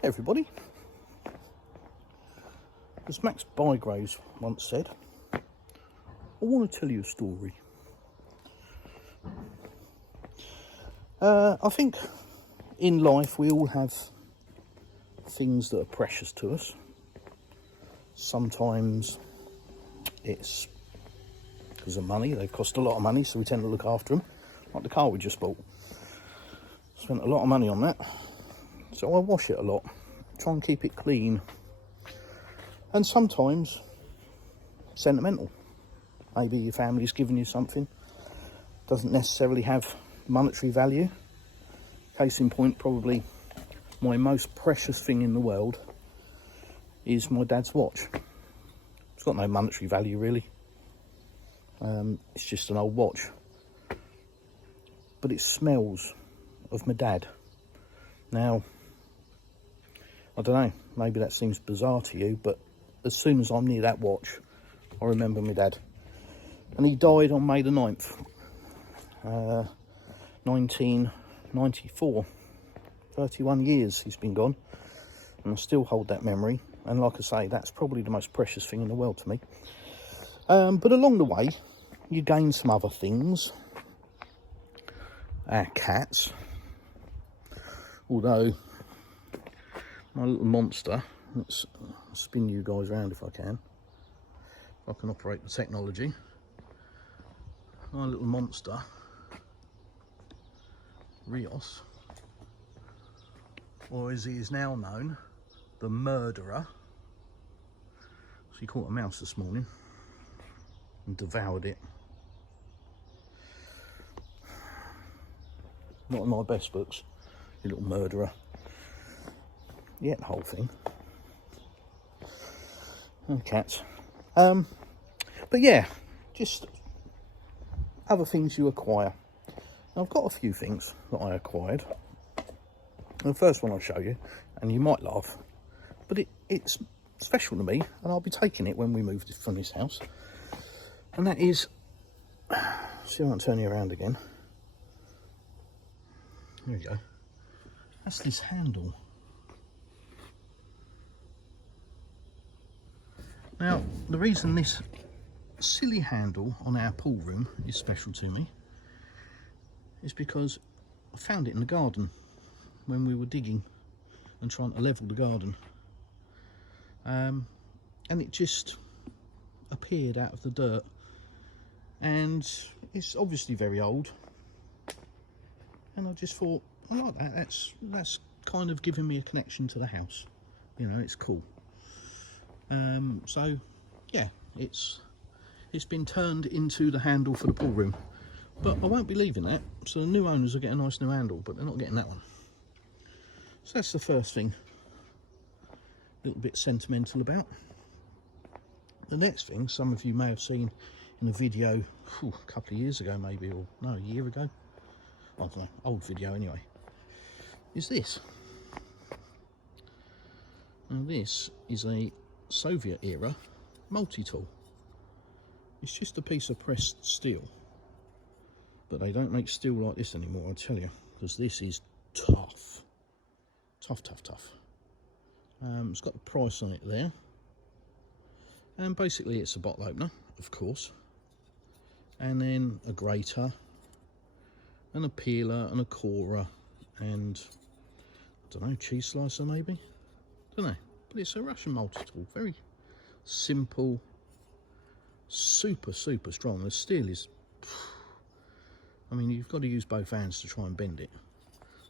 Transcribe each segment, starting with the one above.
Hey everybody, as Max Bygraves once said, I want to tell you a story. I think in life we all have things that are precious to us. Sometimes it's because of money. They cost a lot of money, so we tend to look after them. Like the car we just bought. Spent a lot of money on that. So I wash it a lot, try and keep it clean. And sometimes sentimental. Maybe your family's given you something. Doesn't necessarily have monetary value. Case in point, probably my most precious thing in the world is my dad's watch. It's got no monetary value really. It's just an old watch. But it smells of my dad. Now, I don't know, maybe that seems bizarre to you, but as soon as I'm near that watch, I remember my dad. And he died on May the 9th, 1994. 31 years he's been gone, and I still hold that memory. And like I say, that's probably the most precious thing in the world to me. But along the way, you gain some other things. Our cats. Although, my little monster, let's spin you guys around if I can. If I can operate the technology. My little monster, Rios, or as he is now known, the murderer. So he caught a mouse this morning and devoured it. Not in my best books, you little murderer. Yeah, the whole thing. And cats. But yeah, just other things you acquire. Now, I've got a few things that I acquired. The first one I'll show you, and you might laugh, but it's special to me, and I'll be taking it when we move from this house. And that is, see, I won't turn you around again. There we go. That's this handle. Now, the reason this silly handle on our pool room is special to me is because I found it in the garden when we were digging and trying to level the garden. And it just appeared out of the dirt. And it's obviously very old. And I just thought, I like that. That's kind of giving me a connection to the house. You know, it's cool. So yeah, it's been turned into the handle for the pool room, but I won't be leaving that. So the new owners will get a nice new handle, but they're not getting that one. So that's the first thing, a little bit sentimental about. The next thing, some of you may have seen in a video a couple of years ago maybe, or no, a year ago, I don't know, old video anyway, is this. Now this is a Soviet era multi-tool. It's just a piece of pressed steel, but they don't make steel like this anymore, I tell you, because this is tough. Tough. It's got the price on it there, and basically it's a bottle opener, of course, and then a grater and a peeler and a corer and I don't know, cheese slicer maybe, don't know. But it's a Russian multi-tool, very simple, super strong. The steel is, I mean, you've got to use both hands to try and bend it.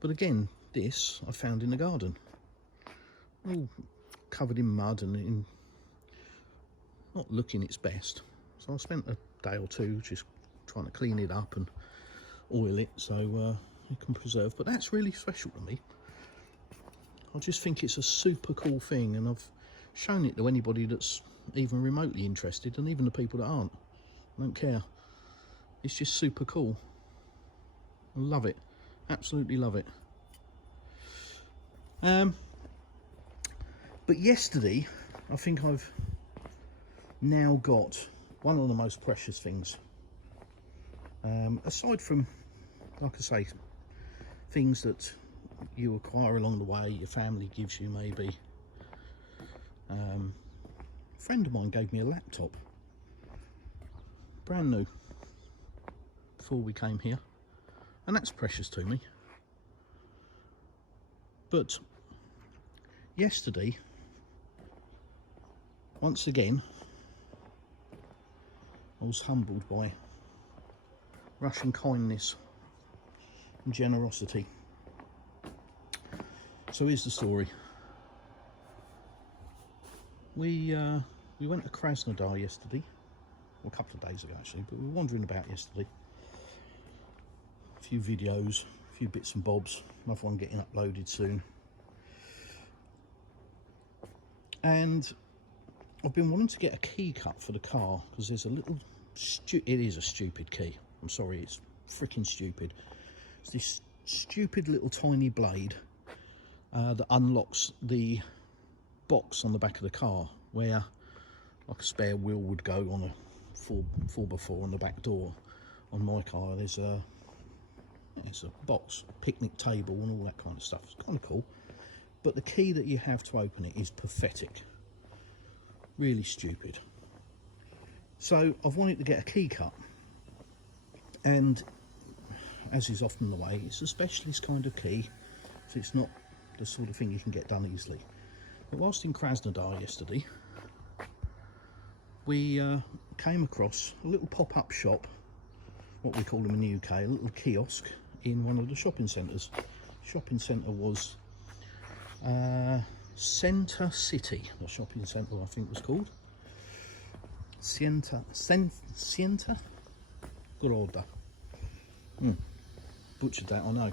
But again, this I found in the garden, all covered in mud and in not looking its best. So I spent a day or two just trying to clean it up and oil it so it can preserve. But that's really special to me. I just think it's a super cool thing, and I've shown it to anybody that's even remotely interested, and even the people that aren't. I don't care. It's just super cool. I love it. Absolutely love it. But yesterday, I think I've now got one of the most precious things. Aside from, like I say, things that you acquire along the way, your family gives you maybe. A friend of mine gave me a laptop, brand new, before we came here, and that's precious to me. But yesterday, once again, I was humbled by Russian kindness and generosity. So here's the story. We went to Krasnodar yesterday, well, a couple of days ago actually, but we were wandering about yesterday. A few videos, a few bits and bobs, another one getting uploaded soon. And I've been wanting to get a key cut for the car, because there's a little, it is a stupid key. I'm sorry, it's freaking stupid. It's this stupid little tiny blade that unlocks the box on the back of the car, where like a spare wheel would go on a 4x4 on the back door. On my car there's a box, picnic table and all that kind of stuff. It's kind of cool, but the key that you have to open it is pathetic, really stupid. So I've wanted to get a key cut, and as is often the way, it's a specialist kind of key, so it's not the sort of thing you can get done easily. But whilst in Krasnodar yesterday, we came across a little pop-up shop, what we call them in the UK, a little kiosk in one of the shopping centres. Shopping centre was Centre City, the shopping centre I think was called. Sienta, good order. Butchered that, I know.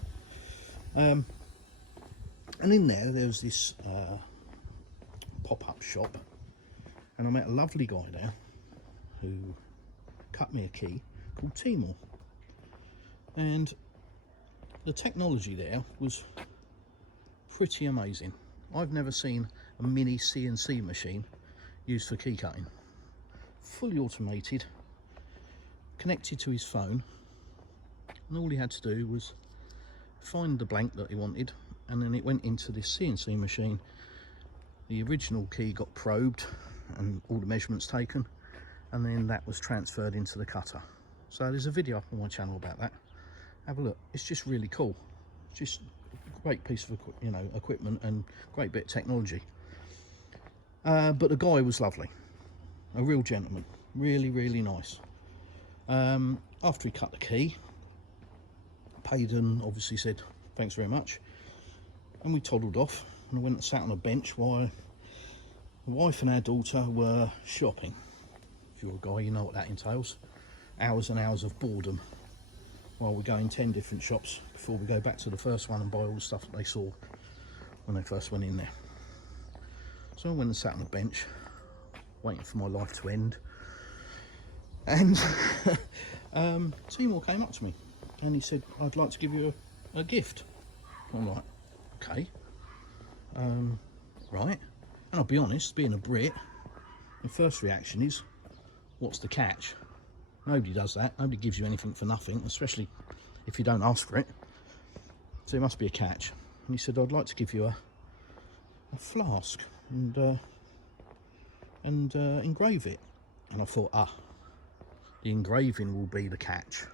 And in there was this pop-up shop, and I met a lovely guy there who cut me a key called Timor. And the technology there was pretty amazing. I've never seen a mini CNC machine used for key cutting. Fully automated, connected to his phone, and all he had to do was find the blank that he wanted, and then it went into this CNC machine. The original key got probed and all the measurements taken, and then that was transferred into the cutter. So there's a video up on my channel about that. Have a look. It's just really cool. Just a great piece of equipment and great bit of technology. But the guy was lovely, a real gentleman, really nice. After he cut the key, paid and obviously said thanks very much, and we toddled off, and I went and sat on a bench while the wife and our daughter were shopping. If you're a guy, you know what that entails. Hours and hours of boredom while we go in 10 different shops before we go back to the first one and buy all the stuff that they saw when they first went in there. So I went and sat on a bench waiting for my life to end, and Timor came up to me and he said, I'd like to give you a gift. I'm like, okay, right. And I'll be honest, being a Brit, the first reaction is, what's the catch? Nobody does that. Nobody gives you anything for nothing, especially if you don't ask for it. So there must be a catch. And he said, I'd like to give you a flask and engrave it. And I thought, the engraving will be the catch.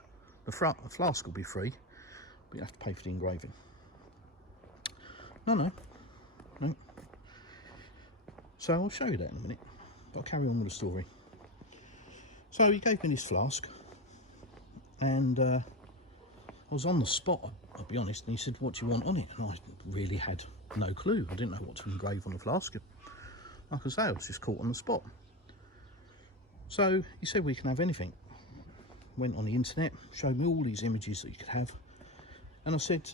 The flask will be free, but you have to pay for the engraving. No. So I'll show you that in a minute, but I'll carry on with the story. So he gave me this flask, and I was on the spot, I'll be honest, and he said, what do you want on it? And I really had no clue. I didn't know what to engrave on the flask. Like I say, I was just caught on the spot. So he said, we can have anything. Went on the internet, showed me all these images that you could have, and I said,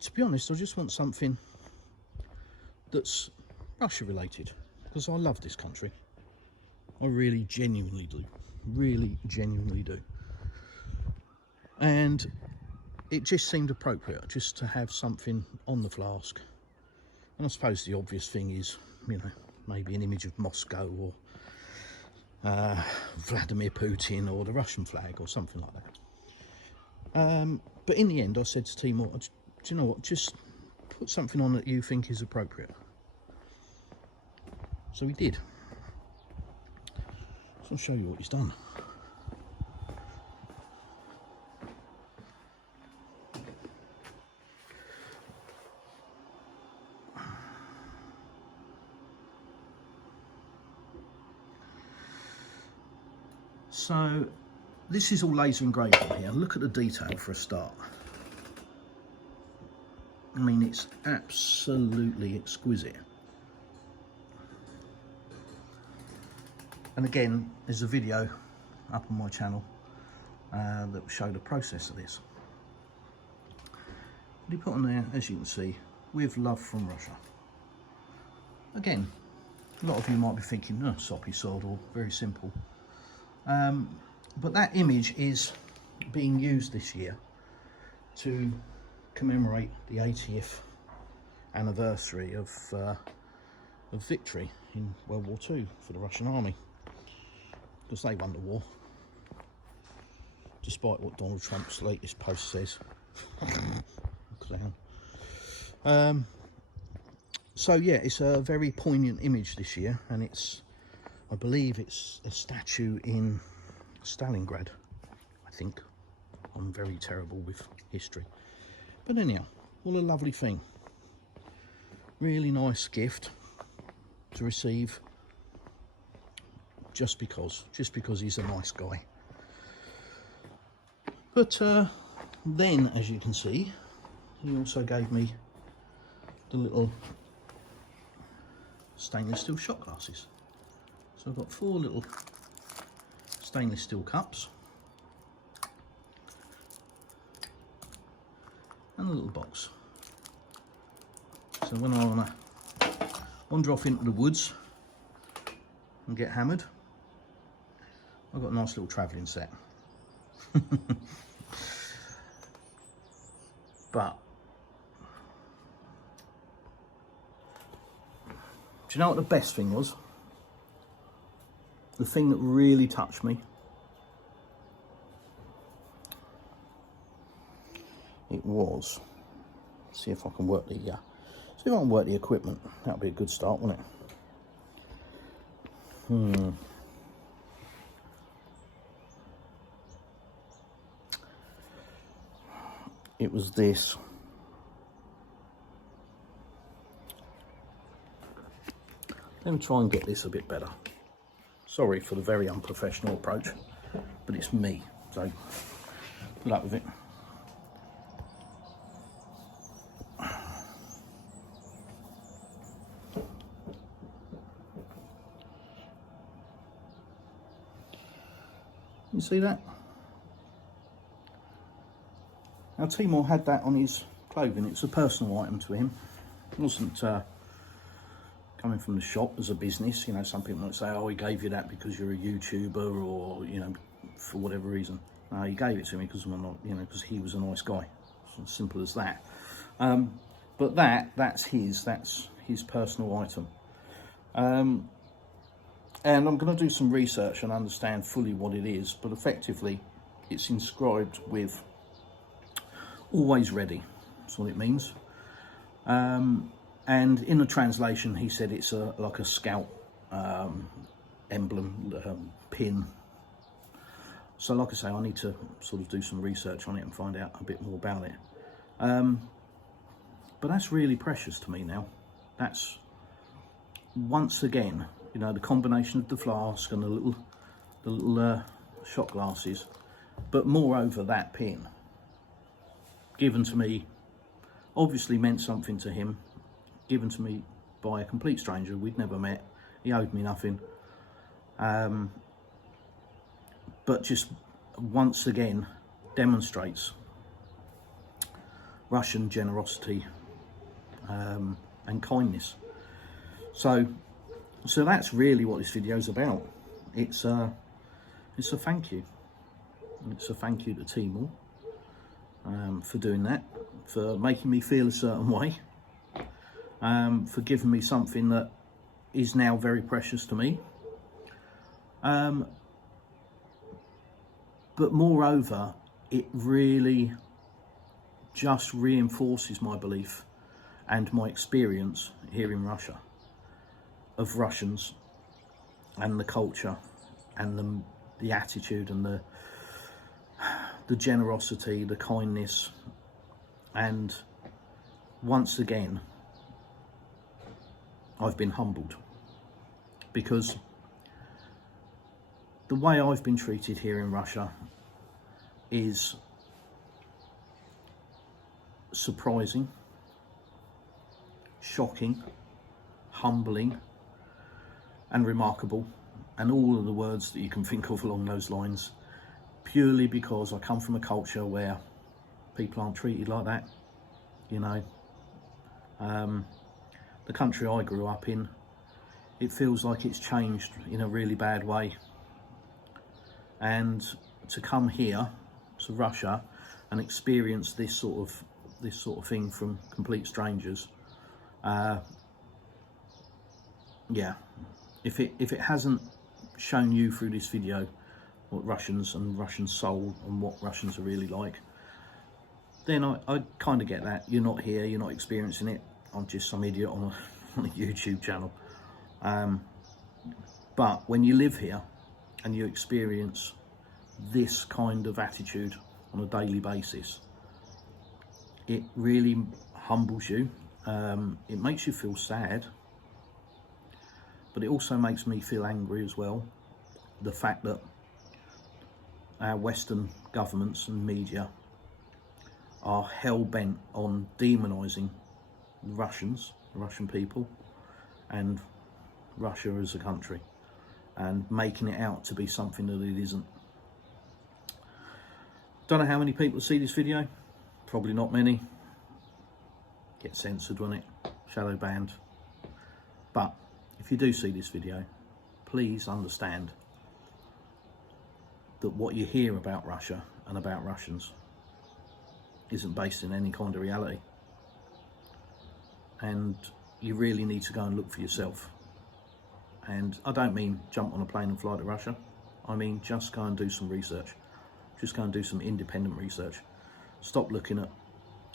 to be honest, I just want something that's Russia related, because I love this country. I really genuinely do. And it just seemed appropriate just to have something on the flask. And I suppose the obvious thing is, maybe an image of Moscow or Vladimir Putin or the Russian flag or something like that. But in the end I said to Timor, do you know what, just put something on that you think is appropriate. So he did. So I'll show you what he's done. So this is all laser engraved on here. Look at the detail for a start. I mean, it's absolutely exquisite. And again, there's a video up on my channel that will show the process of this. But he put on there, as you can see, with love from Russia. Again, a lot of you might be thinking, oh, soppy sod, or very simple. But that image is being used this year to commemorate the 80th anniversary of victory in World War II for the Russian army, because they won the war, despite what Donald Trump's latest post says. So yeah, it's a very poignant image this year, and I believe it's a statue in Stalingrad, I think. I'm very terrible with history. But anyhow, what a lovely thing. Really nice gift to receive just because he's a nice guy. But then, as you can see, he also gave me the little stainless steel shot glasses. So I've got 4 little stainless steel cups and a little box. So when I want to wander off into the woods and get hammered, I've got a nice little travelling set. But do you know what the best thing was? The thing that really touched me, it was, see if I can work the equipment. That'll be a good start, wouldn't it? It was this. Let me try and get this a bit better. Sorry for the very unprofessional approach, but it's me, so good luck with it. You see that? Now Timur had that on his clothing. It's a personal item to him. It wasn't coming from the shop as a business. You know, some people might say, oh, he gave you that because you're a YouTuber, or, you know, for whatever reason. No, he gave it to me because I'm not, you know, because he was a nice guy. It's as simple as that. But that's his personal item. And I'm going to do some research and understand fully what it is, but effectively it's inscribed with always ready. That's what it means. And in the translation he said it's like a scout emblem, pin. So like I say, I need to sort of do some research on it and find out a bit more about it. But that's really precious to me now. That's, once again, you know, the combination of the flask and the little shot glasses, but moreover that pin, given to me, obviously meant something to him, given to me by a complete stranger we'd never met. He owed me nothing, but just once again demonstrates Russian generosity and kindness. So that's really what this video is about. It's a thank you. It's a thank you to Timur for doing that, for making me feel a certain way, for giving me something that is now very precious to me. But moreover, it really just reinforces my belief and my experience here in Russia of Russians and the culture and the attitude and the generosity, the kindness, and once again I've been humbled, because the way I've been treated here in Russia is surprising, shocking, humbling and remarkable, and all of the words that you can think of along those lines, purely because I come from a culture where people aren't treated like that, you know. The country I grew up in, it feels like it's changed in a really bad way, and to come here to Russia and experience this sort of thing from complete strangers, yeah, if it hasn't shown you through this video what Russians and Russian soul and what Russians are really like, then I kind of get that. You're not here, you're not experiencing it. I'm just some idiot on a YouTube channel. But when you live here and you experience this kind of attitude on a daily basis, it really humbles you. It makes you feel sad, but it also makes me feel angry as well. The fact that our Western governments and media are hell-bent on demonising Russians, the Russian people, and Russia as a country, and making it out to be something that it isn't. Don't know how many people see this video, probably not many. Get censored, won't it? Shadow banned. But if you do see this video, please understand that what you hear about Russia and about Russians isn't based in any kind of reality, and you really need to go and look for yourself. And I don't mean jump on a plane and fly to Russia. I mean just go and do some research. Just go and do some independent research. Stop looking at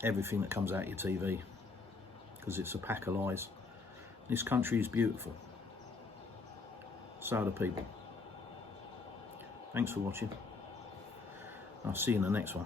everything that comes out your TV, because it's a pack of lies. This country is beautiful. So are the people. Thanks for watching. I'll see you in the next one.